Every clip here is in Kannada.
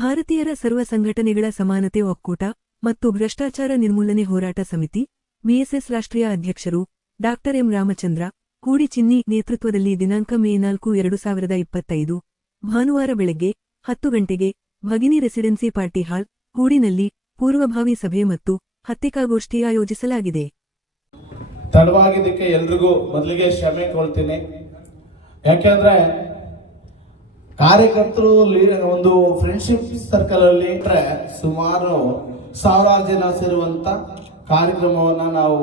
ಭಾರತೀಯರ ಸರ್ವ ಸಂಘಟನೆಗಳ ಸಮಾನತೆ ಒಕ್ಕೂಟ ಮತ್ತು ಭ್ರಷ್ಟಾಚಾರ ನಿರ್ಮೂಲನೆ ಹೋರಾಟ ಸಮಿತಿ, ಬಿಎಸ್ಎಸ್ ರಾಷ್ಟ್ರೀಯ ಅಧ್ಯಕ್ಷರು ಡಾಕ್ಟರ್ ಎಂ ರಾಮಚಂದ್ರ, ಕೂಡಿ ಚಿನ್ನಿ ನೇತೃತ್ವದಲ್ಲಿ ದಿನಾಂಕ ಮೇ ನಾಲ್ಕು ಎರಡು ಸಾವಿರದ ಇಪ್ಪತ್ತೈದು, ಭಾನುವಾರ ಬೆಳಗ್ಗೆ ಹತ್ತು ಗಂಟೆಗೆ ಭಗಿನಿ ರೆಸಿಡೆನ್ಸಿ ಪಾರ್ಟಿ ಹಾಲ್, ಕೂಡಿನಲ್ಲಿ ಪೂರ್ವಭಾವಿ ಸಭೆ ಮತ್ತು ಹತ್ತಿಕಾಗೋಷ್ಠಿ ಆಯೋಜಿಸಲಾಗಿದೆ. ತಡವಾಗಿದ್ದಕ್ಕೆ ಎಲ್ರಿಗೂ ಮೊದಲಿಗೆ ಕ್ಷಮೆ ಕೊಳ್ತೀನಿ ಯಾಕೆಂದ್ರೆ ಕಾರ್ಯಕರ್ತರು ಒಂದು ಫ್ರೆಂಡ್ಶಿಪ್ ಸರ್ಕಲ್ ಅಲ್ಲಿ ಸುಮಾರು ಸಾವಿರಾರು ಜನ ಸೇರುವಂತ ಕಾರ್ಯಕ್ರಮವನ್ನ ನಾವು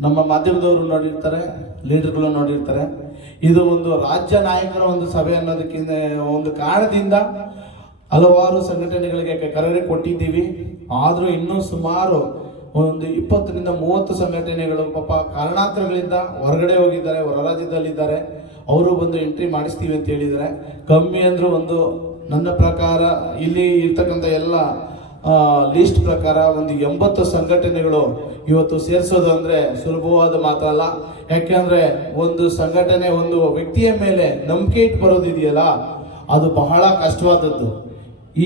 ನಮ್ಮ ಮಾಧ್ಯಮದವರು ನೋಡಿರ್ತಾರೆ ಲೀಡರ್ಗಳು ನೋಡಿರ್ತಾರೆ. ಇದು ಒಂದು ರಾಜ್ಯ ನಾಯಕರ ಒಂದು ಸಭೆ ಅನ್ನೋದಕ್ಕಿಂತ ಒಂದು ಕಾರಣದಿಂದ ಹಲವಾರು ಸಂಘಟನೆಗಳಿಗೆ ಕರೆ ಕೊಟ್ಟಿದ್ದೀವಿ. ಆದರೂ ಇನ್ನೂ ಸುಮಾರು ಒಂದು ಇಪ್ಪತ್ತರಿಂದ ಮೂವತ್ತು ಸಂಘಟನೆಗಳು ಪಾಪ ಕಾರಣಾಂತರಗಳಿಂದ ಹೊರಗಡೆ ಹೋಗಿದ್ದಾರೆ, ಹೊರ ರಾಜ್ಯದಲ್ಲಿದ್ದಾರೆ. ಅವರು ಬಂದು ಎಂಟ್ರಿ ಮಾಡಿಸ್ತೀವಿ ಅಂತ ಹೇಳಿದರೆ, ಕಮ್ಮಿ ಅಂದರೂ ಒಂದು ನನ್ನ ಪ್ರಕಾರ ಇಲ್ಲಿ ಇರ್ತಕ್ಕಂಥ ಎಲ್ಲ ಲಿಸ್ಟ್ ಪ್ರಕಾರ ಒಂದು ಎಂಬತ್ತು ಸಂಘಟನೆಗಳು ಇವತ್ತು ಸೇರಿಸೋದು ಅಂದರೆ ಸುಲಭವಾದ ಮಾತ್ರ ಅಲ್ಲ. ಯಾಕೆಂದರೆ ಒಂದು ಸಂಘಟನೆ ಒಂದು ವ್ಯಕ್ತಿಯ ಮೇಲೆ ನಂಬಿಕೆ ಇಟ್ಟು ಬರೋದಿದೆಯಲ್ಲ ಅದು ಬಹಳ ಕಷ್ಟವಾದದ್ದು.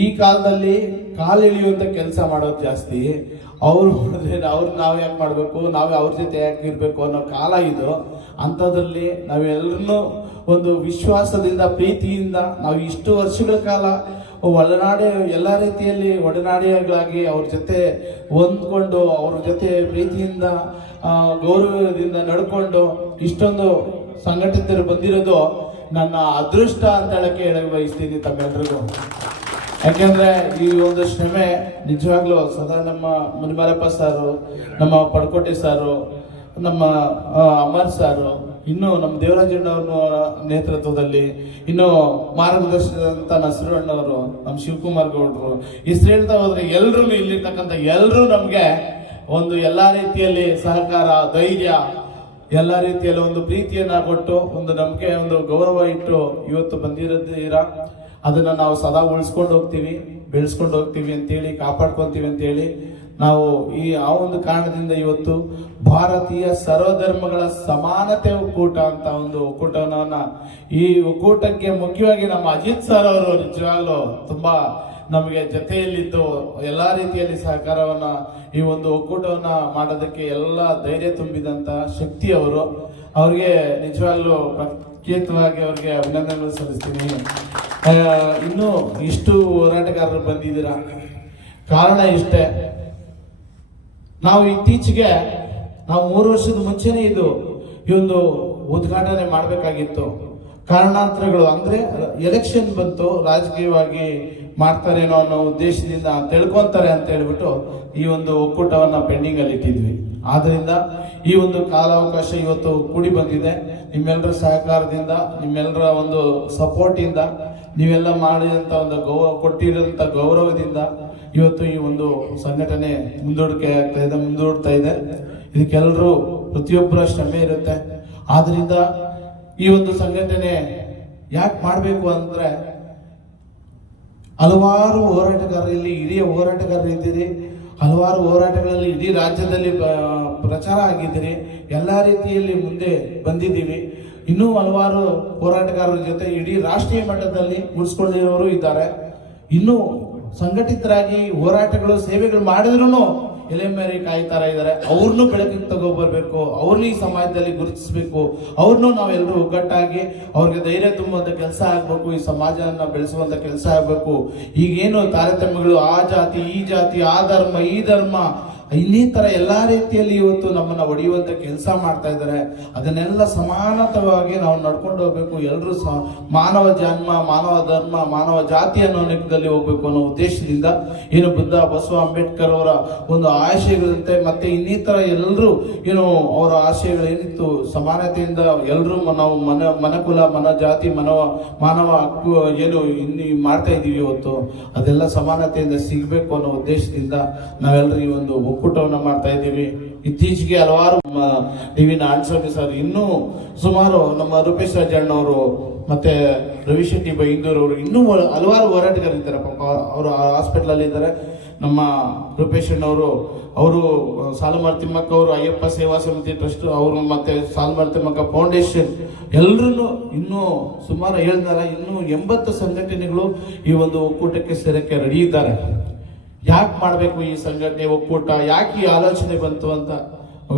ಈ ಕಾಲದಲ್ಲಿ ಕಾಲು ಇಳಿಯುವಂತ ಕೆಲಸ ಮಾಡೋದು ಜಾಸ್ತಿ. ಅವ್ರು ಅವ್ರು ನಾವು ಯಾಕೆ ಮಾಡಬೇಕು, ನಾವೇ ಅವ್ರ ಜೊತೆ ಯಾಕೆ ಇರಬೇಕು ಅನ್ನೋ ಕಾಲ ಇದು. ಅಂಥದ್ರಲ್ಲಿ ನಾವೆಲ್ಲರೂ ಒಂದು ವಿಶ್ವಾಸದಿಂದ, ಪ್ರೀತಿಯಿಂದ ನಾವು ಇಷ್ಟು ವರ್ಷಗಳ ಕಾಲ ಒಡನಾಡಿ, ಎಲ್ಲ ರೀತಿಯಲ್ಲಿ ಒಡನಾಡಿಗಳಾಗಿ ಅವ್ರ ಜೊತೆ ಹೊಂದ್ಕೊಂಡು, ಅವ್ರ ಜೊತೆ ಪ್ರೀತಿಯಿಂದ ಗೌರವದಿಂದ ನಡ್ಕೊಂಡು ಇಷ್ಟೊಂದು ಸಂಘಟಿತರು ಬಂದಿರೋದು ನನ್ನ ಅದೃಷ್ಟ ಅಂತ ಹೇಳಕ್ಕೆ ಹೇಳಕ್ ಬಯಸ್ತೀನಿ ತಮ್ಮೆಲ್ರಿಗೂ. ಯಾಕೆಂದ್ರೆ ಈ ಒಂದು ಶ್ರಮೆ ನಿಜವಾಗ್ಲೂ ಸದಾ ನಮ್ಮ ಮುನಿಮಾರಪ್ಪ ಸಾರು, ನಮ್ಮ ಪಡ್ಕೋಟೆ ಸಾರು ನಮ್ಮ ಅಮರ್ ಸಾರು ಇನ್ನು ನಮ್ಮ ದೇವರಾಜಣ್ಣವ್ರನ್ನ ನೇತೃತ್ವದಲ್ಲಿ, ಇನ್ನು ಮಾರ್ಗದರ್ಶನದಂತ ನಸರಣ್ಣವರು ನಮ್ಮ ಶಿವಕುಮಾರ್ ಗೌಡ್ರು ಇಷ್ಟು ಹೇಳ್ತಾ ಹೋದ್ರೆ ಎಲ್ಲರೂ ಇಲ್ಲಿರ್ತಕ್ಕಂಥ ಎಲ್ಲರೂ ನಮಗೆ ಒಂದು ಎಲ್ಲ ರೀತಿಯಲ್ಲಿ ಸಹಕಾರ, ಧೈರ್ಯ, ಎಲ್ಲ ರೀತಿಯಲ್ಲಿ ಒಂದು ಪ್ರೀತಿಯನ್ನ ಕೊಟ್ಟು, ಒಂದು ನಂಬಿಕೆ ಒಂದು ಗೌರವ ಇಟ್ಟು ಇವತ್ತು ಬಂದಿರದಿರಾ ಅದನ್ನ ನಾವು ಸದಾ ಉಳಿಸ್ಕೊಂಡು ಹೋಗ್ತೀವಿ, ಬೆಳೆಸ್ಕೊಂಡು ಹೋಗ್ತೀವಿ ಅಂತೇಳಿ, ಕಾಪಾಡ್ಕೊಂತೀವಿ ಅಂತೇಳಿ ನಾವು ಈ ಆ ಒಂದು ಕಾರಣದಿಂದ ಇವತ್ತು ಭಾರತೀಯ ಸರ್ವಧರ್ಮಗಳ ಸಮಾನತೆ ಒಕ್ಕೂಟ ಅಂತ ಒಂದು ಒಕ್ಕೂಟವನ್ನ ಈ ಒಕ್ಕೂಟಕ್ಕೆ ಮುಖ್ಯವಾಗಿ ನಮ್ಮ ಅಜಿತ್ ಸರ್ ಅವರು ನಿಜವಾಗ್ಲೂ ತುಂಬಾ ನಮಗೆ ಜೊತೆಯಲ್ಲಿದ್ದು ಎಲ್ಲಾ ರೀತಿಯಲ್ಲಿ ಸಹಕಾರವನ್ನ ಈ ಒಂದು ಒಕ್ಕೂಟವನ್ನ ಮಾಡೋದಕ್ಕೆ ಎಲ್ಲ ಧೈರ್ಯ ತುಂಬಿದಂತ ಶಕ್ತಿ ಅವರು. ಅವ್ರಿಗೆ ನಿಜವಾಗ್ಲೂ ಪ್ರತ್ಯೇಕವಾಗಿ ಅವ್ರಿಗೆ ಅಭಿನಂದನೆಗಳು ಸಲ್ಲಿಸ್ತೀನಿ. ಇನ್ನು ಇಷ್ಟು ಹೋರಾಟಗಾರರು ಬಂದಿದ್ದೀರಾ? ಕಾರಣ ಇಷ್ಟೇ. ನಾವು ಇತ್ತೀಚೆಗೆ ನಾವು ಮೂರು ವರ್ಷದ ಮುಂಚೆನೇ ಇದು ಈ ಒಂದು ಉದ್ಘಾಟನೆ ಮಾಡಬೇಕಾಗಿತ್ತು. ಕಾರಣಾಂತರಗಳು ಅಂದ್ರೆ ಎಲೆಕ್ಷನ್ ಬಂತು, ರಾಜಕೀಯವಾಗಿ ಮಾಡ್ತಾರೇನೋ ಅನ್ನೋ ಉದ್ದೇಶದಿಂದ ತಿಳ್ಕೊತಾರೆ ಅಂತ ಹೇಳ್ಬಿಟ್ಟು ಈ ಒಂದು ಒಕ್ಕೂಟವನ್ನು ಪೆಂಡಿಂಗ್ ಅಲ್ಲಿ ಇಟ್ಟಿದ್ವಿ. ಆದ್ದರಿಂದ ಈ ಒಂದು ಕಾಲಾವಕಾಶ ಇವತ್ತು ಕೂಡಿ ಬಂದಿದೆ. ನಿಮ್ಮೆಲ್ಲರ ಸಹಕಾರದಿಂದ ನಿಮ್ಮೆಲ್ಲರ ಒಂದು ಸಪೋರ್ಟ್ ಇಂದ, ನೀವೆಲ್ಲ ಮಾಡಿದಂತ ಒಂದು ಗೌರವ ಕೊಟ್ಟಿರೋಂಥ ಗೌರವದಿಂದ ಇವತ್ತು ಈ ಒಂದು ಸಂಘಟನೆ ಮುಂದೂಡಿಕೆ ಆಗ್ತಾ ಇದೆ, ಮುಂದೂಡ್ತಾ ಇದೆ. ಇದಕ್ಕೆಲ್ಲರೂ ಪ್ರತಿಯೊಬ್ಬರ ಶ್ರಮೆ ಇರುತ್ತೆ. ಆದ್ರಿಂದ ಈ ಒಂದು ಸಂಘಟನೆ ಯಾಕೆ ಮಾಡಬೇಕು ಅಂದರೆ ಹಲವಾರು ಹೋರಾಟಗಾರರಲ್ಲಿ ಇಡೀ ಹಿರಿಯ ಹೋರಾಟಗಾರರು ಇದ್ದೀರಿ, ಹಲವಾರು ಹೋರಾಟಗಳಲ್ಲಿ ಇಡೀ ರಾಜ್ಯದಲ್ಲಿ ಪ್ರಚಾರ ಆಗಿದ್ದೀರಿ, ಎಲ್ಲ ರೀತಿಯಲ್ಲಿ ಮುಂದೆ ಬಂದಿದ್ದೀವಿ. ಇನ್ನೂ ಹಲವಾರು ಹೋರಾಟಗಾರರ ಜೊತೆ ಇಡೀ ರಾಷ್ಟ್ರೀಯ ಮಟ್ಟದಲ್ಲಿ ಮುಡಿಸ್ಕೊಂಡಿರೋರು ಇದ್ದಾರೆ. ಇನ್ನು ಸಂಘಟಿತರಾಗಿ ಹೋರಾಟಗಳು, ಸೇವೆಗಳು ಮಾಡಿದ್ರು ಎಲೆ ಮೇಲೆ ಕಾಯ್ತಾರ ಇದ್ದಾರೆ ಅವ್ರನ್ನೂ ಬೆಳಕಿಗೆ ತಗೋಬರ್ಬೇಕು ಅವ್ರನ್ನ ಈ ಸಮಾಜದಲ್ಲಿ ಗುರುತಿಸಬೇಕು ಅವ್ರನ್ನೂ ನಾವೆಲ್ಲರೂ ಒಗ್ಗಟ್ಟಾಗಿ ಅವ್ರಿಗೆ ಧೈರ್ಯ ತುಂಬುವಂಥ ಕೆಲಸ ಆಗಬೇಕು, ಈ ಸಮಾಜವನ್ನು ಬೆಳೆಸುವಂಥ ಕೆಲಸ ಆಗಬೇಕು. ಈಗೇನು ತಾರತಮ್ಯಗಳು, ಆ ಜಾತಿ, ಈ ಜಾತಿ, ಆ ಧರ್ಮ, ಈ ಧರ್ಮ ಇನ್ನಿತರ ಎಲ್ಲಾ ರೀತಿಯಲ್ಲಿ ಇವತ್ತು ನಮ್ಮನ್ನ ಒಡೆಯುವಂತ ಕೆಲಸ ಮಾಡ್ತಾ ಇದ್ದಾರೆ. ಅದನ್ನೆಲ್ಲ ಸಮಾನತವಾಗಿ ನಾವು ನಡ್ಕೊಂಡು ಹೋಗ್ಬೇಕು. ಎಲ್ಲರೂ ಮಾನವ ಜನ್ಮ, ಮಾನವ ಧರ್ಮ, ಮಾನವ ಜಾತಿ ಅನ್ನೋ ನೆಪದಲ್ಲಿ ಹೋಗ್ಬೇಕು ಅನ್ನೋ ಉದ್ದೇಶದಿಂದ ಏನು ಬುದ್ಧ, ಬಸವ, ಅಂಬೇಡ್ಕರ್ ಅವರ ಒಂದು ಆಶಯಗಳಂತೆ ಮತ್ತೆ ಇನ್ನಿತರ ಎಲ್ಲರೂ ಏನು ಅವರ ಆಶಯಗಳು ಏನಿತ್ತು? ಸಮಾನತೆಯಿಂದ ಎಲ್ಲರೂ ನಾವು ಮನ, ಮನಕುಲ ಮನ ಜಾತಿ ಮನವ, ಮಾನವ ಹಕ್ಕು ಏನು ಇಲ್ಲಿ ಮಾಡ್ತಾ ಇದೀವಿ ಇವತ್ತು. ಅದೆಲ್ಲ ಸಮಾನತೆಯಿಂದ ಸಿಗ್ಬೇಕು ಅನ್ನೋ ಉದ್ದೇಶದಿಂದ ನಾವೆಲ್ಲರೂ ಈ ಒಂದು ಒಕ್ಕೂಟವನ್ನ ಮಾಡ್ತಾ ಇದ್ದೀವಿ. ಇತ್ತೀಚೆಗೆ ಹಲವಾರು ಡಿ ವಿ ಸರ್ ಇನ್ನೂ ಸುಮಾರು ನಮ್ಮ ರೂಪೇಶ್ ರಾಜಣ್ಣವರು ಮತ್ತೆ ರವಿ ಶೆಟ್ಟಿ ಬೈಂದೂರ್ ಅವರು ಇನ್ನೂ ಹಲವಾರು ಹೋರಾಟಗಾರರು ಇದ್ದಾರೆ. ಪಾಪ ಅವರು ಹಾಸ್ಪಿಟಲ್ ಅಲ್ಲಿ ಇದ್ದಾರೆ. ನಮ್ಮ ರೂಪೇಶಣ್ಣವರು ಅವರು ಸಾಲುಮಾರ್ ತಿಮ್ಮಕ್ಕ ಅವರು, ಅಯ್ಯಪ್ಪ ಸೇವಾ ಸಮಿತಿ ಟ್ರಸ್ಟ್, ಅವರು ಮತ್ತೆ ಸಾಲುಮಾರ್ ತಿಮ್ಮಕ್ಕ ಫೌಂಡೇಶನ್ ಎಲ್ಲರೂ ಇನ್ನೂ ಸುಮಾರು ಹೇಳಿದಾರೆ ಇನ್ನೂ ಎಂಬತ್ತು ಸಂಘಟನೆಗಳು ಈ ಒಂದು ಒಕ್ಕೂಟಕ್ಕೆ ಸೇರಕ್ಕೆ ರೆಡಿ ಇದ್ದಾರೆ. ಯಾಕೆ ಮಾಡಬೇಕು ಈ ಸಂಘಟನೆ ಒಕ್ಕೂಟ? ಯಾಕೆ ಈ ಆಲೋಚನೆ ಬಂತು ಅಂತ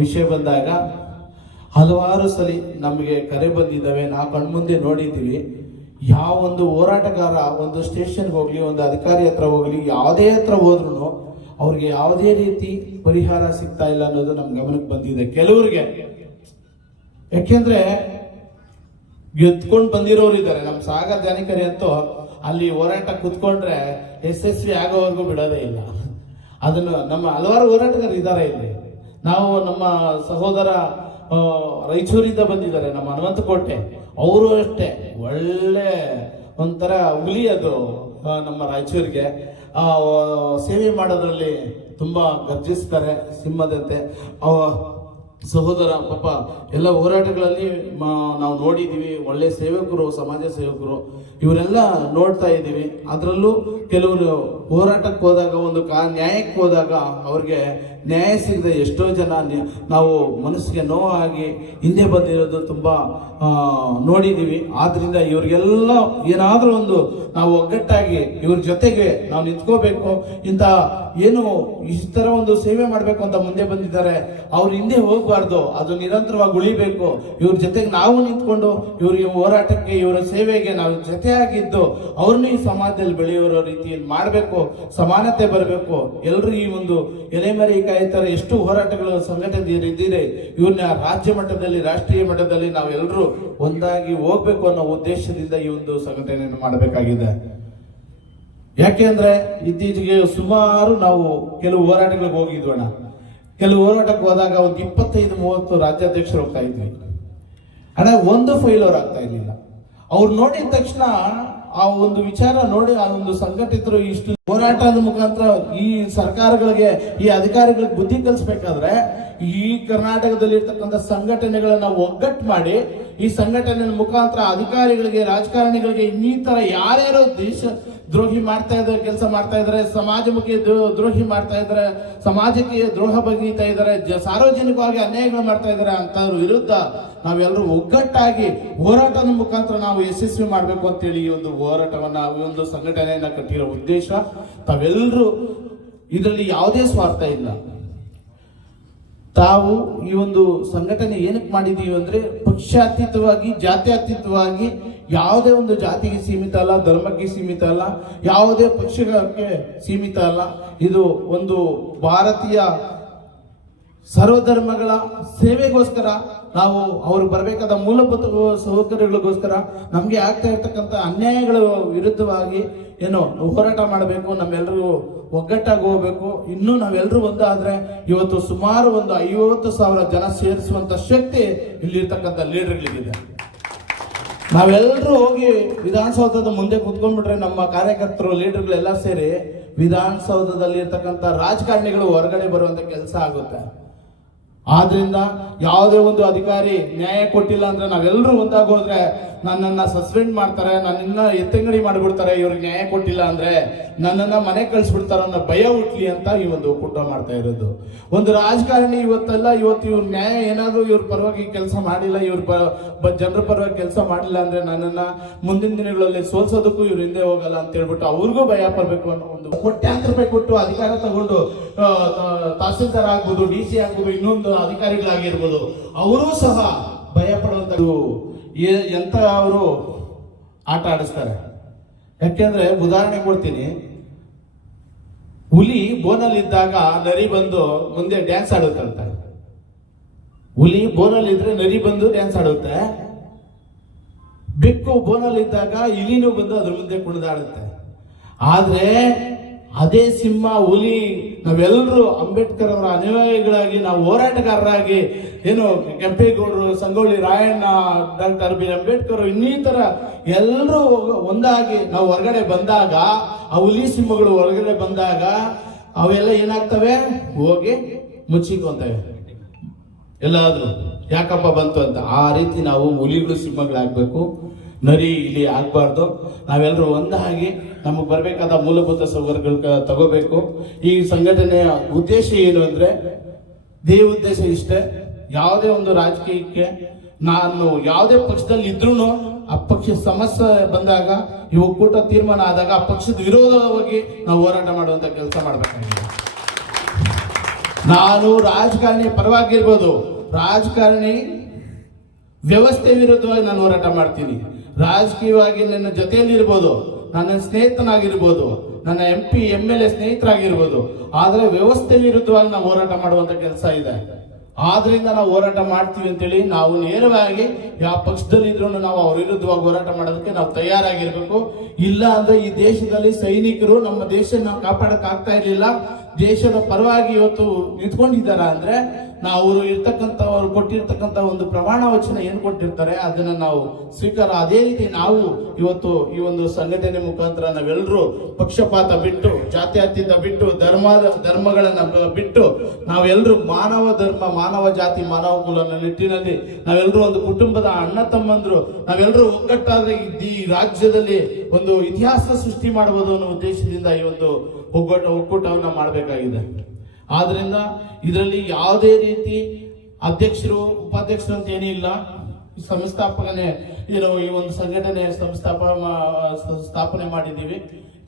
ವಿಷಯ ಬಂದಾಗ ಹಲವಾರು ಸಲಿ ನಮಗೆ ಕರೆ ಬಂದಿದ್ದಾವೆ. ನಾವು ಕಣ್ಮುಂದೆ ನೋಡಿದ್ದೀವಿ. ಯಾವ ಒಂದು ಹೋರಾಟಗಾರ ಒಂದು ಸ್ಟೇಷನ್ಗೆ ಹೋಗಲಿ, ಒಂದು ಅಧಿಕಾರಿ ಹತ್ರ ಹೋಗಲಿ, ಯಾವುದೇ ಹತ್ರ ಹೋದ್ರೂ ಅವ್ರಿಗೆ ಯಾವುದೇ ರೀತಿ ಪರಿಹಾರ ಸಿಗ್ತಾ ಇಲ್ಲ ಅನ್ನೋದು ನಮ್ಮ ಗಮನಕ್ಕೆ ಬಂದಿದೆ ಕೆಲವರಿಗೆ. ಯಾಕೆಂದ್ರೆ ಗೆದ್ಕೊಂಡು ಬಂದಿರೋರು ಇದ್ದಾರೆ ನಮ್ಮ ಸಾಗರ ಜಾನಿಕರಿ ಅಂತೂ ಅಲ್ಲಿ ಹೋರಾಟ ಕುತ್ಕೊಂಡ್ರೆ ಯಶಸ್ವಿ ಆಗೋವರೆಗೂ ಬಿಡೋದೇ ಇಲ್ಲ. ಅದನ್ನು ನಮ್ಮ ಹಲವಾರು ಹೋರಾಟಗಾರರು ಇದ್ದಾರೆ ಇಲ್ಲಿ. ನಾವು ನಮ್ಮ ಸಹೋದರ ರಾಯಚೂರಿಂದ ಬಂದಿದ್ದಾರೆ, ನಮ್ಮ ಹನುಮಂತಕೋಟೆ. ಅವರು ಅಷ್ಟೇ. ಒಳ್ಳೆ ಒಂಥರ ಹುಲಿ ಅದು ನಮ್ಮ ರಾಯಚೂರಿಗೆ. ಸೇವೆ ಮಾಡೋದ್ರಲ್ಲಿ ತುಂಬ ಗರ್ಜಿಸ್ತಾರೆ ಸಿಂಹದಂತೆ. ಸಹೋದರ, ಪಾಪ ಎಲ್ಲ ಹೋರಾಟಗಳಲ್ಲಿ ನಾವು ನೋಡಿದ್ದೀವಿ, ಒಳ್ಳೆ ಸೇವಕರು, ಸಮಾಜ ಸೇವಕರು, ಇವರೆಲ್ಲ ನೋಡ್ತಾ ಇದ್ದೀವಿ. ಅದರಲ್ಲೂ ಕೆಲವರು ಹೋರಾಟಕ್ಕೆ ಹೋದಾಗ, ಒಂದು ಕಾ, ನ್ಯಾಯಕ್ಕೆ ಹೋದಾಗ ಅವ್ರಿಗೆ ನ್ಯಾಯ ಸಿಗದೆ ಎಷ್ಟೋ ಜನ ನಾವು ಮನಸ್ಸಿಗೆ ನೋವಾಗಿ ಹಿಂದೆ ಬಂದಿರೋದು ತುಂಬ ನೋಡಿದ್ದೀವಿ. ಆದ್ದರಿಂದ ಇವ್ರಿಗೆಲ್ಲ ಏನಾದರೂ ಒಂದು ನಾವು ಒಗ್ಗಟ್ಟಾಗಿ ಇವ್ರ ಜೊತೆಗೆ ನಾವು ನಿಂತ್ಕೋಬೇಕು. ಇಂಥ ಏನು ಈ ಥರ ಒಂದು ಸೇವೆ ಮಾಡಬೇಕು ಅಂತ ಮುಂದೆ ಬಂದಿದ್ದಾರೆ. ಅವ್ರು ಹಿಂದೆ ಹೋಗಬಾರ್ದು. ಅದು ನಿರಂತರವಾಗಿ ಉಳಿಬೇಕು. ಇವ್ರ ಜೊತೆಗೆ ನಾವು ನಿಂತ್ಕೊಂಡು ಇವ್ರಿಗೆ ಹೋರಾಟಕ್ಕೆ, ಇವರ ಸೇವೆಗೆ ನಾವು ಜೊತೆಯಾಗಿದ್ದು ಅವ್ರನ್ನೂ ಈ ಸಮಾಜದಲ್ಲಿ ಬೆಳೆಯೋರೋ ರೀತಿಯಲ್ಲಿ ಮಾಡಬೇಕು. ಸಮಾನತೆ ಬರಬೇಕು. ಎಲ್ಲರೂ ಈ ಒಂದು ಎಲೆಮರಿ ಕಾಯ್ತಾರೆ, ಎಷ್ಟು ಹೋರಾಟಗಳು ಸಂಘಟನೆ ಇದ್ದೀರಿ. ಇವ್ರನ್ನ ರಾಜ್ಯ ಮಟ್ಟದಲ್ಲಿ, ರಾಷ್ಟ್ರೀಯ ಮಟ್ಟದಲ್ಲಿ ನಾವೆಲ್ಲರೂ ಒಂದಾಗಿ ಹೋಗ್ಬೇಕು ಅನ್ನೋ ಉದ್ದೇಶದಿಂದ ಈ ಒಂದು ಸಂಘಟನೆಯನ್ನು ಮಾಡಬೇಕಾಗಿದೆ. ಯಾಕೆಂದ್ರೆ ಇತ್ತೀಚೆಗೆ ಸುಮಾರು ನಾವು ಕೆಲವು ಹೋರಾಟಗಳಿಗೆ ಹೋಗಿದ್ವಣ ಕೆಲವು ಹೋರಾಟಕ್ಕೆ ಹೋದಾಗ ಒಂದು ಇಪ್ಪತ್ತೈದು, ಮೂವತ್ತು ರಾಜ್ಯಾಧ್ಯಕ್ಷರು ಹೋಗ್ತಾ ಇದ್ವಿ. ಅಣ್ಣ, ಒಂದು ಫೈಲೋರ್ ಆಗ್ತಾ ಇರಲಿಲ್ಲ. ಅವ್ರು ನೋಡಿದ ತಕ್ಷಣ ಆ ಒಂದು ವಿಚಾರ ನೋಡಿ ಆ ಒಂದು ಸಂಘಟಿತರು ಇಷ್ಟು ಹೋರಾಟದ ಮುಖಾಂತರ ಈ ಸರ್ಕಾರಗಳಿಗೆ, ಈ ಅಧಿಕಾರಿಗಳಿಗೆ ಬುದ್ಧಿ ಕಲಿಸ್ಬೇಕಾದ್ರೆ ಈ ಕರ್ನಾಟಕದಲ್ಲಿ ಇರ್ತಕ್ಕಂಥ ಸಂಘಟನೆಗಳನ್ನ ಒಗ್ಗಟ್ಟು ಮಾಡಿ, ಈ ಸಂಘಟನೆ ಮುಖಾಂತರ ಅಧಿಕಾರಿಗಳಿಗೆ, ರಾಜಕಾರಣಿಗಳಿಗೆ ಇನ್ನಿತರ ಯಾರ್ಯಾರೋ ದೇಶ ದ್ರೋಹಿ ಮಾಡ್ತಾ ಇದ್ದಾರೆ ಕೆಲಸ ಮಾಡ್ತಾ ಇದ್ದಾರೆ ಸಮಾಜಮುಖಿ ದ್ರೋ- ದ್ರೋಹಿ ಮಾಡ್ತಾ ಇದ್ದಾರೆ ಸಮಾಜಕ್ಕೆ ದ್ರೋಹ ಬಗೀತಾ ಇದ್ದಾರೆ ಸಾರ್ವಜನಿಕವಾಗಿ ಅನ್ಯಾಯಗಳು ಮಾಡ್ತಾ ಇದ್ದಾರೆ ಅಂತವ್ರ ವಿರುದ್ಧ ನಾವೆಲ್ಲರೂ ಒಗ್ಗಟ್ಟಾಗಿ ಹೋರಾಟದ ಮುಖಾಂತರ ನಾವು ಯಶಸ್ವಿ ಮಾಡಬೇಕು ಅಂತೇಳಿ ಈ ಒಂದು ಹೋರಾಟವನ್ನ, ಈ ಒಂದು ಸಂಘಟನೆಯನ್ನ ಕಟ್ಟಿರೋ ಉದ್ದೇಶ ತಾವೆಲ್ಲರೂ ಇದರಲ್ಲಿ ಯಾವುದೇ ಸ್ವಾರ್ಥ ಇಲ್ಲ. ತಾವು ಈ ಒಂದು ಸಂಘಟನೆ ಏನಕ್ಕೆ ಮಾಡಿದೀವಿ ಅಂದ್ರೆ ಪಕ್ಷಾತೀತವಾಗಿ, ಜಾತ್ಯತೀತವಾಗಿ ಯಾವುದೇ ಒಂದು ಜಾತಿಗೆ ಸೀಮಿತ ಅಲ್ಲ, ಧರ್ಮಕ್ಕೆ ಸೀಮಿತ ಅಲ್ಲ, ಯಾವುದೇ ಪಕ್ಷಕ್ಕೆ ಸೀಮಿತ ಅಲ್ಲ. ಇದು ಒಂದು ಭಾರತೀಯ ಸರ್ವಧರ್ಮಗಳ ಸೇವೆಗೋಸ್ಕರ ನಾವು ಅವರು ಬರಬೇಕಾದ ಮೂಲಭೂತ ಸೌಕರ್ಯಗಳಿಗೋಸ್ಕರ ನಮಗೆ ಆಗ್ತಾ ಇರ್ತಕ್ಕಂಥ ಅನ್ಯಾಯಗಳ ವಿರುದ್ಧವಾಗಿ ಏನು ಹೋರಾಟ ಮಾಡಬೇಕು ನಮ್ಮೆಲ್ಲರಿಗೂ ಒಗ್ಗಟ್ಟಾಗಿ ಹೋಗಬೇಕು. ಇನ್ನೂ ನಾವೆಲ್ಲರೂ ಒಂದಾದ್ರೆ ಇವತ್ತು ಸುಮಾರು ಒಂದು ಐವತ್ತು ಸಾವಿರ ಜನ ಸೇರಿಸುವಂತ ಶಕ್ತಿ ಇಲ್ಲಿರ್ತಕ್ಕಂಥ ಲೀಡರ್ಗಳಿಗಿದೆ. ನಾವೆಲ್ಲರೂ ಹೋಗಿ ವಿಧಾನಸೌಧದ ಮುಂದೆ ಕುತ್ಕೊಂಡ್ಬಿಟ್ರೆ ನಮ್ಮ ಕಾರ್ಯಕರ್ತರು, ಲೀಡರ್ಗಳೆಲ್ಲ ಸೇರಿ ವಿಧಾನಸೌಧದಲ್ಲಿ ಇರ್ತಕ್ಕಂಥ ರಾಜಕಾರಣಿಗಳು ಹೊರಗಡೆ ಬರುವಂತ ಕೆಲಸ ಆಗುತ್ತೆ. ಆದ್ರಿಂದ ಯಾವುದೇ ಒಂದು ಅಧಿಕಾರಿ ನ್ಯಾಯ ಕೊಟ್ಟಿಲ್ಲ ಅಂದ್ರೆ ನಾವೆಲ್ಲರೂ ಒಂದಾಗಿ ಹೋದ್ರೆ ನನ್ನನ್ನ ಸಸ್ಪೆಂಡ್ ಮಾಡ್ತಾರೆ, ನನ್ನನ್ನ ಎತ್ತಂಗಡಿ ಮಾಡಿಬಿಡ್ತಾರೆ, ಇವ್ರಿಗೆ ನ್ಯಾಯ ಕೊಟ್ಟಿಲ್ಲ ಅಂದ್ರೆ ನನ್ನನ್ನ ಮನೆ ಕಳಿಸ್ಬಿಡ್ತಾರೆ ಅನ್ನೋ ಭಯ ಹುಟ್ಲಿ ಅಂತ ಈ ಒಂದು ಒಕ್ಕೂಟ ಮಾಡ್ತಾ ಇರೋದು. ಒಂದು ರಾಜಕಾರಣಿ ಇವತ್ತೆಲ್ಲ, ಇವತ್ತು ಇವ್ರ ನ್ಯಾಯ ಏನಾದರೂ ಇವ್ರ ಪರವಾಗಿ ಕೆಲಸ ಮಾಡಿಲ್ಲ, ಇವ್ರ ಜನರ ಪರವಾಗಿ ಕೆಲಸ ಮಾಡಿಲ್ಲ ಅಂದ್ರೆ ನನ್ನನ್ನ ಮುಂದಿನ ದಿನಗಳಲ್ಲಿ ಸೋಲ್ಸೋದಕ್ಕೂ ಇವ್ರ ಹಿಂದೆ ಹೋಗಲ್ಲ ಅಂತ ಹೇಳ್ಬಿಟ್ಟು ಅವ್ರಿಗೂ ಭಯ ಪಡ್ಬೇಕು ಅನ್ನೋ ಒಂದು ಕೋಟ್ಯಾಂತರ ರೂಪಾಯಿ ಕೊಟ್ಟು ಅಧಿಕಾರ ತಗೊಂಡು ತಹಸೀಲ್ದಾರ್ ಆಗ್ಬೋದು, ಡಿ ಸಿ ಆಗ್ಬೋದು, ಇನ್ನೊಂದು ಅಧಿಕಾರಿಗಳಾಗಿರ್ಬೋದು, ಅವರೂ ಸಹ ಭಯ ಎಂತ ಅವರು ಆಟ ಆಡಿಸ್ತಾರೆ? ಯಾಕೆಂದ್ರೆ ಉದಾಹರಣೆ ಕೊಡ್ತೀನಿ. ಹುಲಿ ಬೋನಲ್ಲಿ ಇದ್ದಾಗ ನರಿ ಬಂದು ಮುಂದೆ ಡ್ಯಾನ್ಸ್ ಆಡುತ್ತಂತ. ಹುಲಿ ಬೋನಲ್ಲಿ ಇದ್ರೆ ನರಿ ಬಂದು ಡ್ಯಾನ್ಸ್ ಆಡುತ್ತೆ. ಬೆಕ್ಕು ಬೋನಲ್ಲಿ ಇದ್ದಾಗ ಇಲಿನೂ ಬಂದು ಅದ್ರ ಮುಂದೆ ಕುಣಿದಾಡುತ್ತೆ. ಆದ್ರೆ ಅದೇ ಸಿಂಹ ಹುಲಿ ನಾವೆಲ್ಲರೂ ಅಂಬೇಡ್ಕರ್ ಅವರ ಅನುಯಾಯಿಗಳಾಗಿ, ನಾವು ಹೋರಾಟಗಾರರಾಗಿ, ಏನು ಕೆಂಪೇಗೌಡರು, ಸಂಗೊಳ್ಳಿ ರಾಯಣ್ಣ, ಡಾಕ್ಟರ್ ಬಿ ಅಂಬೇಡ್ಕರ್ ಇನ್ನಿತರ ಎಲ್ಲರೂ ಒಂದಾಗಿ ನಾವು ಹೊರಗಡೆ ಬಂದಾಗ, ಆ ಹುಲಿ ಸಿಂಹಗಳು ಹೊರಗಡೆ ಬಂದಾಗ, ಅವೆಲ್ಲ ಏನಾಗ್ತವೆ? ಹೋಗಿ ಮುಚ್ಚಿಕೊಂತವೆ. ಎಲ್ಲಾದ್ರೂ, ಯಾಕಪ್ಪ ಬಂತು ಅಂತ, ಆ ರೀತಿ ನಾವು ಹುಲಿಗಳು, ಸಿಂಹಗಳಾಗ್ಬೇಕು. ನರಿ ಇಲ್ಲಿ ಆಗಬಾರ್ದು. ನಾವೆಲ್ಲರೂ ಒಂದಾಗಿ ನಮಗೆ ಬರಬೇಕಾದ ಮೂಲಭೂತ ಸೌಕರ್ಯಗಳು ತಗೋಬೇಕು. ಈ ಸಂಘಟನೆಯ ಉದ್ದೇಶ ಏನು ಅಂದರೆ ದೇ ಉದ್ದೇಶ ಇಷ್ಟೇ. ಯಾವುದೇ ಒಂದು ರಾಜಕೀಯಕ್ಕೆ ನಾನು ಯಾವುದೇ ಪಕ್ಷದಲ್ಲಿ ಇದ್ರೂ ಆ ಪಕ್ಷ ಸಮಸ್ಯೆ ಬಂದಾಗ, ಈ ಒಕ್ಕೂಟ ತೀರ್ಮಾನ ಆದಾಗ ಆ ಪಕ್ಷದ ವಿರೋಧವಾಗಿ ನಾವು ಹೋರಾಟ ಮಾಡುವಂತ ಕೆಲಸ ಮಾಡಬೇಕಾಗಿದೆ. ನಾನು ರಾಜಕಾರಣಿ ಪರವಾಗಿರ್ಬೋದು. ರಾಜಕಾರಣಿ ವ್ಯವಸ್ಥೆ ವಿರುದ್ಧವಾಗಿ ನಾನು ಹೋರಾಟ ಮಾಡ್ತೀನಿ. ರಾಜಕೀಯವಾಗಿ ನನ್ನ ಜೊತೆಯಲ್ಲಿರ್ಬೋದು, ನನ್ನ ಸ್ನೇಹಿತನಾಗಿರ್ಬೋದು, ನನ್ನ M P M L A ಸ್ನೇಹಿತರಾಗಿರ್ಬೋದು, ಆದರೆ ವ್ಯವಸ್ಥೆ ವಿರುದ್ಧವಾಗಿ ನಾವು ಹೋರಾಟ ಮಾಡುವಂತ ಕೆಲಸ ಇದೆ. ಆದ್ರಿಂದ ನಾವು ಹೋರಾಟ ಮಾಡ್ತೀವಿ ಅಂತೇಳಿ ನಾವು ನೇರವಾಗಿ ಯಾವ ಪಕ್ಷದಲ್ಲಿ ಇದ್ರು ನಾವು ಅವ್ರ ವಿರುದ್ಧವಾಗಿ ಹೋರಾಟ ಮಾಡೋದಕ್ಕೆ ನಾವು ತಯಾರಾಗಿರ್ಬೇಕು. ಇಲ್ಲ ಅಂದ್ರೆ ಈ ದೇಶದಲ್ಲಿ ಸೈನಿಕರು ನಮ್ಮ ದೇಶ ನಾವು ಕಾಪಾಡಕ್ ಆಗ್ತಾ ಇರ್ಲಿಲ್ಲ. ದೇಶದ ಪರವಾಗಿ ಇವತ್ತು ನಿಂತ್ಕೊಂಡಿದ್ದಾರ ಅಂದ್ರೆ ನಾವು ಇರ್ತಕ್ಕಂಥ ಅವರು ಕೊಟ್ಟಿರ್ತಕ್ಕಂಥ ಒಂದು ಪ್ರಮಾಣ ವಚನ ಏನು ಕೊಟ್ಟಿರ್ತಾರೆ, ಅದನ್ನ ನಾವು ಸ್ವೀಕಾರ ಅದೇ ರೀತಿ ನಾವು ಇವತ್ತು ಈ ಒಂದು ಸಂಘಟನೆ ಮುಖಾಂತರ ನಾವೆಲ್ಲರೂ ಪಕ್ಷಪಾತ ಬಿಟ್ಟು, ಜಾತ್ಯಾತೀತ ಬಿಟ್ಟು, ಧರ್ಮ, ಧರ್ಮಗಳನ್ನ ಬಿಟ್ಟು ನಾವೆಲ್ಲರೂ ಮಾನವ ಧರ್ಮ, ಮಾನವ ಜಾತಿ, ಮಾನವ ಕುಲ ನಿಟ್ಟಿನಲ್ಲಿ ನಾವೆಲ್ಲರೂ ಒಂದು ಕುಟುಂಬದ ಅಣ್ಣ ತಮ್ಮಂದ್ರು ನಾವೆಲ್ಲರೂ ಒಗ್ಗಟ್ಟಾದ್ರೆ ಈ ರಾಜ್ಯದಲ್ಲಿ ಒಂದು ಇತಿಹಾಸ ಸೃಷ್ಟಿ ಮಾಡಬಹುದು ಅನ್ನೋ ಉದ್ದೇಶದಿಂದ ಈ ಒಂದು ಒಗ್ಗಟ್ಟು ಒಕ್ಕೂಟವನ್ನ ಮಾಡಬೇಕಾಗಿದೆ. ಆದ್ದರಿಂದ ಇದರಲ್ಲಿ ಯಾವುದೇ ರೀತಿ ಅಧ್ಯಕ್ಷರು, ಉಪಾಧ್ಯಕ್ಷರು ಅಂತ ಏನಿಲ್ಲ ಸಂಸ್ಥಾಪಕನೇ ಏನು ಈ ಒಂದು ಸಂಘಟನೆ ಸಂಸ್ಥಾಪ ಸ್ಥಾಪನೆ ಮಾಡಿದ್ದೀವಿ.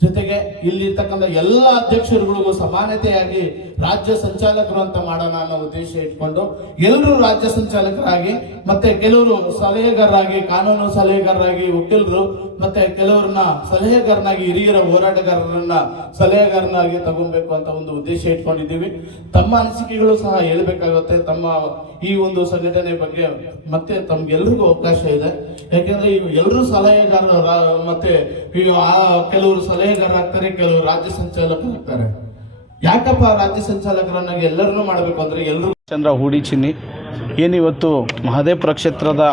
ಜೊತೆಗೆ ಇಲ್ಲಿರ್ತಕ್ಕಂಥ ಎಲ್ಲ ಅಧ್ಯಕ್ಷರುಗಳಿಗೂ ಸಮಾನತೆಯಾಗಿ ರಾಜ್ಯ ಸಂಚಾಲಕರು ಅಂತ ಮಾಡೋಣ ಅನ್ನೋ ಉದ್ದೇಶ ಇಟ್ಕೊಂಡು ಎಲ್ಲರೂ ರಾಜ್ಯ ಸಂಚಾಲಕರಾಗಿ, ಮತ್ತೆ ಕೆಲವರು ಸಲಹೆಗಾರರಾಗಿ, ಕಾನೂನು ಸಲಹೆಗಾರರಾಗಿ, ವಕೀಲರು, ಮತ್ತೆ ಕೆಲವರನ್ನ ಸಲಹೆಗಾರನಾಗಿ, ಹಿರಿಯರ ಹೋರಾಟಗಾರರನ್ನ ಸಲಹೆಗಾರನಾಗಿ ತಗೊಬೇಕು ಅಂತ ಒಂದು ಉದ್ದೇಶ ಇಟ್ಕೊಂಡಿದ್ದೀವಿ. ತಮ್ಮ ಅನಿಸಿಕೆಗಳು ಸಹ ಹೇಳ್ಬೇಕಾಗುತ್ತೆ. ತಮ್ಮ ಈ ಒಂದು ಸಂಘಟನೆ ಬಗ್ಗೆ ಮತ್ತೆ ತಮ್ಗೆಲ್ರಿಗೂ ಅವಕಾಶ ಇದೆ. ಯಾಕೆಂದ್ರೆ ಇವು ಎಲ್ಲರೂ ಸಲಹೆಗಾರರು, ಮತ್ತೆ ಕೆಲವರು ಸಲಹೆಗಾರರಾಗ್ತಾರೆ, ಕೆಲವರು ರಾಜ್ಯ ಸಂಚಾಲಕರಾಗ್ತಾರೆ. ಯಾಕಪ್ಪ ರಾಜ್ಯ ಸಂಚಾಲಕರನ್ನಾಗಿ ಎಲ್ಲರನ್ನೂ ಮಾಡಬೇಕು ಅಂದ್ರೆ ಎಲ್ಲರೂ ಚಂದ್ರ ಹೂಡಿ ಚಿನ್ನಿ. ಏನಿವತ್ತು ಮಹದೇವಪುರ ಕ್ಷೇತ್ರದ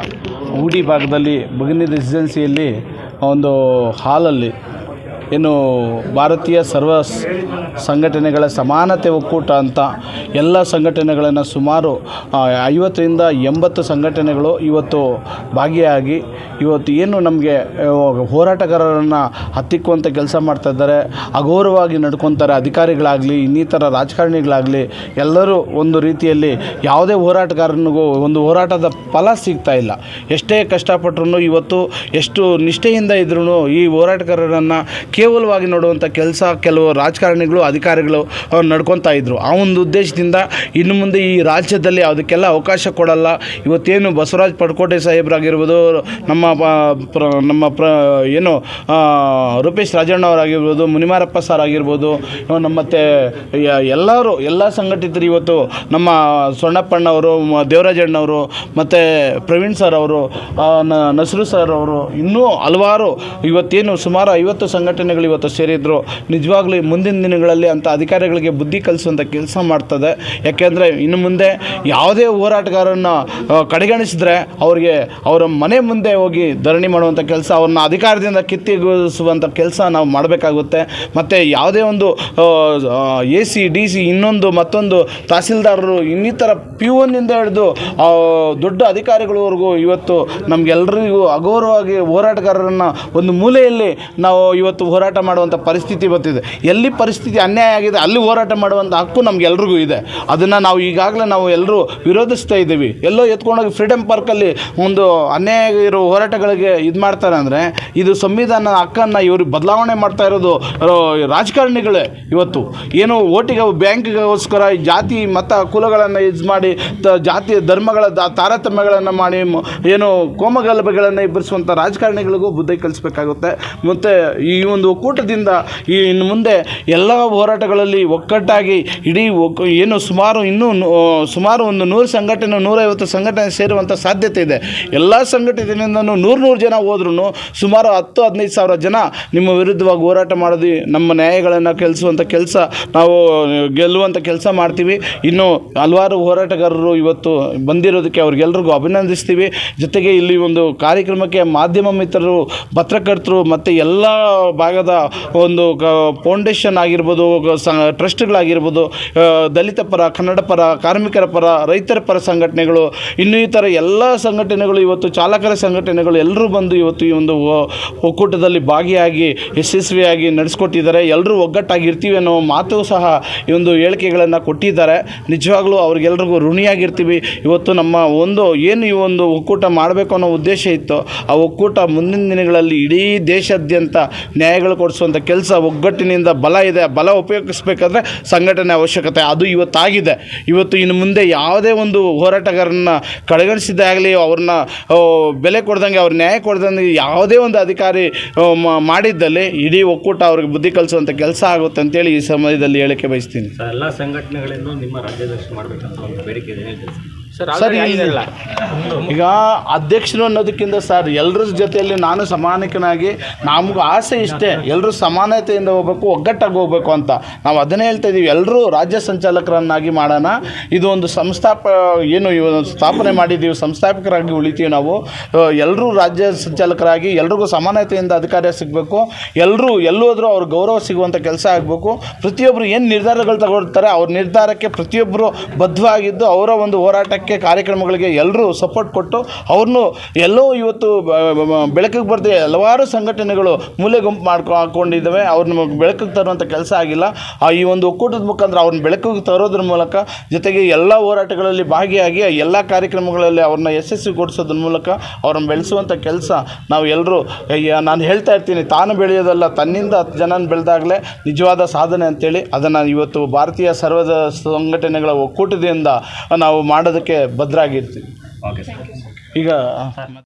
ಹೂಡಿ ಭಾಗದಲ್ಲಿ ಬಗನಿ ರೆಸಿಡೆನ್ಸಿಯಲ್ಲಿ ಒಂದು ಹಾಲಲ್ಲಿ ಏನು ಭಾರತೀಯ ಸರ್ವ ಸಂಘಟನೆಗಳ ಸಮಾನತೆ ಒಕ್ಕೂಟ ಅಂತ ಎಲ್ಲ ಸಂಘಟನೆಗಳನ್ನು ಸುಮಾರು ಐವತ್ತರಿಂದ ಎಂಬತ್ತು ಸಂಘಟನೆಗಳು ಇವತ್ತು ಭಾಗಿಯಾಗಿ ಇವತ್ತು ಏನು ನಮಗೆ ಹೋರಾಟಗಾರರನ್ನು ಹತ್ತಿಕ್ಕುವಂಥ ಕೆಲಸ ಮಾಡ್ತಾ ಇದ್ದಾರೆ ಅಗೌರವವಾಗಿ ನಡ್ಕೊತಾರೆ ಅಧಿಕಾರಿಗಳಾಗಲಿ, ಇನ್ನಿತರ ರಾಜಕಾರಣಿಗಳಾಗಲಿ, ಎಲ್ಲರೂ ಒಂದು ರೀತಿಯಲ್ಲಿ ಯಾವುದೇ ಹೋರಾಟಗಾರನಿಗೂ ಒಂದು ಹೋರಾಟದ ಫಲ ಸಿಗ್ತಾ ಇಲ್ಲ. ಎಷ್ಟೇ ಕಷ್ಟಪಟ್ಟರು ಇವತ್ತು ಎಷ್ಟು ನಿಷ್ಠೆಯಿಂದ ಇದ್ರೂ ಈ ಹೋರಾಟಗಾರರನ್ನು ಕೇವಲವಾಗಿ ನೋಡುವಂಥ ಕೆಲಸ ಕೆಲವು ರಾಜಕಾರಣಿಗಳು, ಅಧಿಕಾರಿಗಳು ನಡ್ಕೊತಾ ಇದ್ದರು ಆ ಒಂದು ಉದ್ದೇಶದಿಂದ ಇನ್ನು ಮುಂದೆ ಈ ರಾಜ್ಯದಲ್ಲಿ ಅದಕ್ಕೆಲ್ಲ ಅವಕಾಶ ಕೊಡಲ್ಲ. ಇವತ್ತೇನು ಬಸವರಾಜ್ ಪಡ್ಕೋಟೆ ಸಾಹೇಬ್ರಾಗಿರ್ಬೋದು, ನಮ್ಮ ಪ್ರ ನಮ್ಮ ಪ್ರ, ಏನು ರೂಪೇಶ್ ರಾಜಣ್ಣ ಅವರಾಗಿರ್ಬೋದು, ಮುನಿಮಾರಪ್ಪ ಸರ್ ಆಗಿರ್ಬೋದು ಮತ್ತು ಎಲ್ಲರೂ, ಎಲ್ಲ ಸಂಘಟಿತರು ಇವತ್ತು ನಮ್ಮ ಸೊಣ್ಣಪ್ಪಣ್ಣವರು ದೇವರಾಜಣ್ಣವರು ಮತ್ತು ಪ್ರವೀಣ್ ಸರ್ ಅವರು ನಸರು ಸರ್ ಅವರು ಇನ್ನೂ ಹಲವಾರು ಇವತ್ತೇನು ಸುಮಾರು ಐವತ್ತು ಸಂಘಟನೆಗಳು ಇವತ್ತು ಸೇರಿದ್ರು. ನಿಜವಾಗ್ಲೂ ಮುಂದಿನ ದಿನಗಳಲ್ಲಿ ಅಂತ ಅಧಿಕಾರಿಗಳಿಗೆ ಬುದ್ಧಿ ಕಲಿಸುವಂಥ ಕೆಲಸ ಮಾಡ್ತದೆ. ಯಾಕೆಂದರೆ ಇನ್ನು ಮುಂದೆ ಯಾವುದೇ ಹೋರಾಟಗಾರನ್ನ ಕಡೆಗಣಿಸಿದ್ರೆ ಅವರಿಗೆ ಅವರ ಮನೆ ಮುಂದೆ ಹೋಗಿ ಧರಣಿ ಮಾಡುವಂಥ ಕೆಲಸ, ಅವ್ರನ್ನ ಅಧಿಕಾರದಿಂದ ಕಿತ್ತಿಗೊಳಿಸುವಂಥ ಕೆಲಸ ನಾವು ಮಾಡಬೇಕಾಗುತ್ತೆ. ಮತ್ತು ಯಾವುದೇ ಒಂದು ಎ ಸಿ, ಡಿ ಸಿ ಇನ್ನೊಂದು ಮತ್ತೊಂದು ತಹಸೀಲ್ದಾರರು ಇನ್ನಿತರ ಪಿ ಒನ್ನಿಂದ ಹಿಡಿದು ದೊಡ್ಡ ಅಧಿಕಾರಿಗಳವರೆಗೂ ಇವತ್ತು ನಮಗೆಲ್ಲರಿಗೂ ಅಗೌರವವಾಗಿ ಹೋರಾಟಗಾರರನ್ನು ಒಂದು ಮೂಲೆಯಲ್ಲಿ ನಾವು ಇವತ್ತು ಹೋರಾಟ ಮಾಡುವಂಥ ಪರಿಸ್ಥಿತಿ ಬರ್ತಿದೆ. ಎಲ್ಲಿ ಪರಿಸ್ಥಿತಿ ಅನ್ಯಾಯ ಆಗಿದೆ, ಅಲ್ಲಿ ಹೋರಾಟ ಮಾಡುವಂಥ ಹಕ್ಕು ನಮಗೆಲ್ರಿಗೂ ಇದೆ. ಅದನ್ನು ನಾವು ಈಗಾಗಲೇ ನಾವು ಎಲ್ಲರೂ ವಿರೋಧಿಸ್ತಾ ಇದ್ದೀವಿ. ಎಲ್ಲೋ ಎತ್ಕೊಂಡೋಗಿ ಫ್ರೀಡಮ್ ಪಾರ್ಕಲ್ಲಿ ಒಂದು ಅನ್ಯಾಯ ಇರೋ ಹೋರಾಟಗಳಿಗೆ ಇದು ಮಾಡ್ತಾರೆ ಅಂದರೆ, ಇದು ಸಂವಿಧಾನ ಹಕ್ಕನ್ನು ಇವರು ಬದಲಾವಣೆ ಮಾಡ್ತಾ ಇರೋದು ರಾಜಕಾರಣಿಗಳೇ ಇವತ್ತು. ಏನು ಓಟಿಗೆ, ಬ್ಯಾಂಕ್ಗೋಸ್ಕರ ಜಾತಿ, ಮತ ಕುಲಗಳನ್ನು ಇದು ಮಾಡಿ, ತ, ಜಾತಿ ಧರ್ಮಗಳ ತಾರತಮ್ಯಗಳನ್ನು ಮಾಡಿ ಏನು ಕೋಮಗಲಭೆಗಳನ್ನು ಇಬ್ಬರಿಸುವಂಥ ರಾಜಕಾರಣಿಗಳಿಗೂ ಬುದ್ಧಿ ಕಲಿಸ್ಬೇಕಾಗುತ್ತೆ. ಮತ್ತು ಈ ಒಂದು ಒಕ್ಕೂಟದಿಂದ ಈ ಇನ್ನು ಮುಂದೆ ಎಲ್ಲ ಹೋರಾಟಗಳಲ್ಲಿ ಒಕ್ಕಟ್ಟಾಗಿ ಇಡೀ ಒಕ್ ಏನು ಸುಮಾರು ಇನ್ನೂ ಸುಮಾರು ಒಂದು ನೂರು ಸಂಘಟನೆ, ನೂರೈವತ್ತು ಸಂಘಟನೆ ಸೇರುವಂಥ ಸಾಧ್ಯತೆ ಇದೆ. ಎಲ್ಲ ಸಂಘಟನೆಯಿಂದ ನೂರು ನೂರು ಜನ ಹೋದ್ರೂ ಸುಮಾರು ಹತ್ತು, ಹದಿನೈದು ಸಾವಿರ ಜನ ನಿಮ್ಮ ವಿರುದ್ಧವಾಗಿ ಹೋರಾಟ ಮಾಡೋದು. ನಮ್ಮ ನ್ಯಾಯಗಳನ್ನು ಕೆಲಸುವಂಥ ಕೆಲಸ ನಾವು ಗೆಲ್ಲುವಂಥ ಕೆಲಸ ಮಾಡ್ತೀವಿ. ಇನ್ನು ಹಲವಾರು ಹೋರಾಟಗಾರರು ಇವತ್ತು ಬಂದಿರೋದಕ್ಕೆ ಅವ್ರಿಗೆಲ್ಲರಿಗೂ ಅಭಿನಂದಿಸ್ತೀವಿ. ಜೊತೆಗೆ ಇಲ್ಲಿ ಒಂದು ಕಾರ್ಯಕ್ರಮಕ್ಕೆ ಮಾಧ್ಯಮ ಮಿತ್ರರು, ಪತ್ರಕರ್ತರು ಮತ್ತು ಎಲ್ಲ ಭಾಗ ಭಾಗದ ಒಂದು ಫೌಂಡೇಶನ್ ಆಗಿರ್ಬೋದು ಸ ಟ್ರಸ್ಟ್ಗಳಾಗಿರ್ಬೋದು ದಲಿತ ಪರ, ಕನ್ನಡ ಪರ, ಕಾರ್ಮಿಕರ ಪರ, ರೈತರ ಪರ ಸಂಘಟನೆಗಳು, ಇನ್ನೂ ಈ ಥರ ಎಲ್ಲ ಸಂಘಟನೆಗಳು ಇವತ್ತು, ಚಾಲಕರ ಸಂಘಟನೆಗಳು ಎಲ್ಲರೂ ಬಂದು ಇವತ್ತು ಈ ಒಂದು ಒಕ್ಕೂಟದಲ್ಲಿ ಭಾಗಿಯಾಗಿ, ಯಶಸ್ವಿಯಾಗಿ ನಡೆಸ್ಕೊಟ್ಟಿದ್ದಾರೆ. ಎಲ್ಲರೂ ಒಗ್ಗಟ್ಟಾಗಿರ್ತೀವಿ ಅನ್ನೋ ಮಾತು ಸಹ ಈ ಒಂದು ಹೇಳಿಕೆಗಳನ್ನು ಕೊಟ್ಟಿದ್ದಾರೆ. ನಿಜವಾಗ್ಲೂ ಅವ್ರಿಗೆಲ್ರಿಗೂ ಋಣಿಯಾಗಿರ್ತೀವಿ. ಇವತ್ತು ನಮ್ಮ ಒಂದು ಏನು ಈ ಒಂದು ಒಕ್ಕೂಟ ಮಾಡಬೇಕು ಅನ್ನೋ ಉದ್ದೇಶ ಇತ್ತು, ಆ ಒಕ್ಕೂಟ ಮುಂದಿನ ದಿನಗಳಲ್ಲಿ ಇಡೀ ದೇಶಾದ್ಯಂತ ನ್ಯಾಯಗಳು ಕೊಡಿಸುವಂಥ ಕೆಲಸ, ಒಗ್ಗಟ್ಟಿನಿಂದ ಬಲ ಇದೆ, ಬಲ ಉಪಯೋಗಿಸ್ಬೇಕಾದ್ರೆ ಸಂಘಟನೆ ಅವಶ್ಯಕತೆ. ಅದು ಇವತ್ತಾಗಿದೆ. ಇವತ್ತು ಇನ್ನು ಮುಂದೆ ಯಾವುದೇ ಒಂದು ಹೋರಾಟಗಾರನ್ನ ಕಡೆಗಣಿಸಿದ್ದೇ ಆಗಲಿ, ಅವ್ರನ್ನ ಬೆಲೆ ಕೊಡ್ದಂಗೆ, ಅವ್ರ ನ್ಯಾಯ ಕೊಡ್ದಂಗೆ ಯಾವುದೇ ಒಂದು ಅಧಿಕಾರಿ ಮಾಡಿದ್ದಲ್ಲಿ ಇಡೀ ಒಕ್ಕೂಟ ಅವ್ರಿಗೆ ಬುದ್ಧಿ ಕಲಿಸುವಂಥ ಕೆಲಸ ಆಗುತ್ತೆ ಅಂತೇಳಿ ಈ ಸಮಯದಲ್ಲಿ ಹೇಳಿಕೆ ಬಯಸ್ತೀನಿ. ಎಲ್ಲ ಸಂಘಟನೆಗಳಿಂದ ನಿಮ್ಮ ರಾಜ್ಯಾಧ್ಯಕ್ಷ ಮಾಡಬೇಕಂತ ಒಂದು ಬೇಡಿಕೆ ಇದೆ ಸರ್ ಏನಿಲ್ಲ ಈಗ ಅಧ್ಯಕ್ಷರು ಅನ್ನೋದಕ್ಕಿಂತ ಸರ್ ಎಲ್ಲರ ಜೊತೆಯಲ್ಲಿ ನಾನು ಸಮಾನಕನಾಗಿ ನಮ್ಗೆ ಆಸೆ ಇಷ್ಟೇ. ಎಲ್ಲರೂ ಸಮಾನತೆಯಿಂದ ಹೋಗ್ಬೇಕು ಒಗ್ಗಟ್ಟಾಗಿ ಹೋಗ್ಬೇಕು ಅಂತ. ನಾವು ಅದನ್ನೇ ಹೇಳ್ತಾ ಇದ್ದೀವಿ ಎಲ್ಲರೂ ರಾಜ್ಯ ಸಂಚಾಲಕರನ್ನಾಗಿ ಮಾಡೋಣ. ಇದು ಒಂದು ಸಂಸ್ಥಾಪ ಏನು ಸ್ಥಾಪನೆ ಮಾಡಿದ್ದೀವಿ ಸಂಸ್ಥಾಪಕರಾಗಿ ಉಳಿತೀವಿ ನಾವು. ಎಲ್ಲರೂ ರಾಜ್ಯ ಸಂಚಾಲಕರಾಗಿ ಎಲ್ರಿಗೂ ಸಮಾನತೆಯಿಂದ ಅಧಿಕಾರ ಸಿಗಬೇಕು. ಎಲ್ಲರೂ ಎಲ್ಲೋದ್ರೂ ಅವ್ರ ಗೌರವ ಸಿಗುವಂಥ ಕೆಲಸ ಆಗಬೇಕು. ಪ್ರತಿಯೊಬ್ಬರು ಏನು ನಿರ್ಧಾರಗಳು ತಗೊಳ್ತಾರೆ ಅವ್ರ ನಿರ್ಧಾರಕ್ಕೆ ಪ್ರತಿಯೊಬ್ಬರು ಬದ್ಧವಾಗಿದ್ದು ಅವರ ಒಂದು ಹೋರಾಟಕ್ಕೆ ಕಾರ್ಯಕ್ರಮಗಳಿಗೆ ಎಲ್ಲರೂ ಸಪೋರ್ಟ್ ಕೊಟ್ಟು ಅವ್ರನ್ನು ಎಲ್ಲೋ ಇವತ್ತು ಬೆಳಕಿಗೆ ಬರದೆ ಹಲವಾರು ಸಂಘಟನೆಗಳು ಮೂಲೆ ಗುಂಪು ಮಾಡ್ಕೊ ಹಾಕ್ಕೊಂಡಿದ್ದಾವೆ. ಅವ್ರನ್ನ ಬೆಳಕಿಗೆ ತರುವಂಥ ಕೆಲಸ ಆಗಿಲ್ಲ. ಆ ಈ ಒಂದು ಒಕ್ಕೂಟದ ಮುಖಾಂತರ ಅವ್ರನ್ನ ಬೆಳಕಿಗೆ ತರೋದ್ರ ಮೂಲಕ ಜೊತೆಗೆ ಎಲ್ಲ ಹೋರಾಟಗಳಲ್ಲಿ ಭಾಗಿಯಾಗಿ ಎಲ್ಲ ಕಾರ್ಯಕ್ರಮಗಳಲ್ಲಿ ಅವ್ರನ್ನ ಯಶಸ್ವಿಗೊಳಿಸೋದ್ರ ಮೂಲಕ ಅವ್ರನ್ನ ಬೆಳೆಸುವಂಥ ಕೆಲಸ ನಾವು ಎಲ್ಲರೂ ನಾನು ಹೇಳ್ತಾ ಇರ್ತೀನಿ, ತಾನು ಬೆಳೆಯೋದಲ್ಲ, ತನ್ನಿಂದ ಹತ್ತು ಜನನ ಬೆಳೆದಾಗಲೇ ನಿಜವಾದ ಸಾಧನೆ ಅಂತೇಳಿ ಅದನ್ನು ಇವತ್ತು ಭಾರತೀಯ ಸರ್ವದ ಸಂಘಟನೆಗಳ ಒಕ್ಕೂಟದಿಂದ ನಾವು ಮಾಡೋದಕ್ಕೆ ಭದ್ರಾಗಿರ್ತೀವಿ. ಓಕೆ ಸರ್ ಈಗ